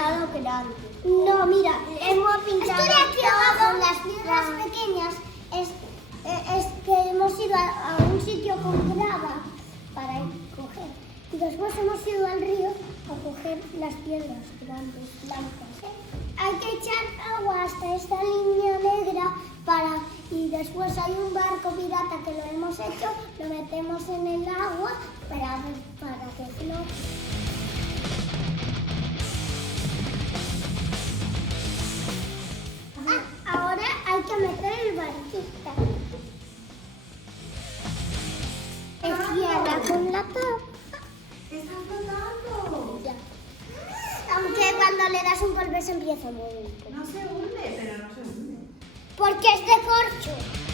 demasiado grande. No, mira, hemos pintado Esto de aquí abajo, las piedras pequeñas, es que hemos ido a un sitio con grava para coger. Y después hemos ido al río a coger las piedras grandes, blancas. Hay que echar agua hasta esta línea negra y después hay un barco pirata que lo hemos hecho, lo metemos en el agua para que flote. Ahora hay que meter el barquito. Se cierra con la tapa. ¡Está flotando! Ya. Aunque cuando le das un golpe se empieza a mover. No se hunde, pero no se hunde. Porque es de corcho.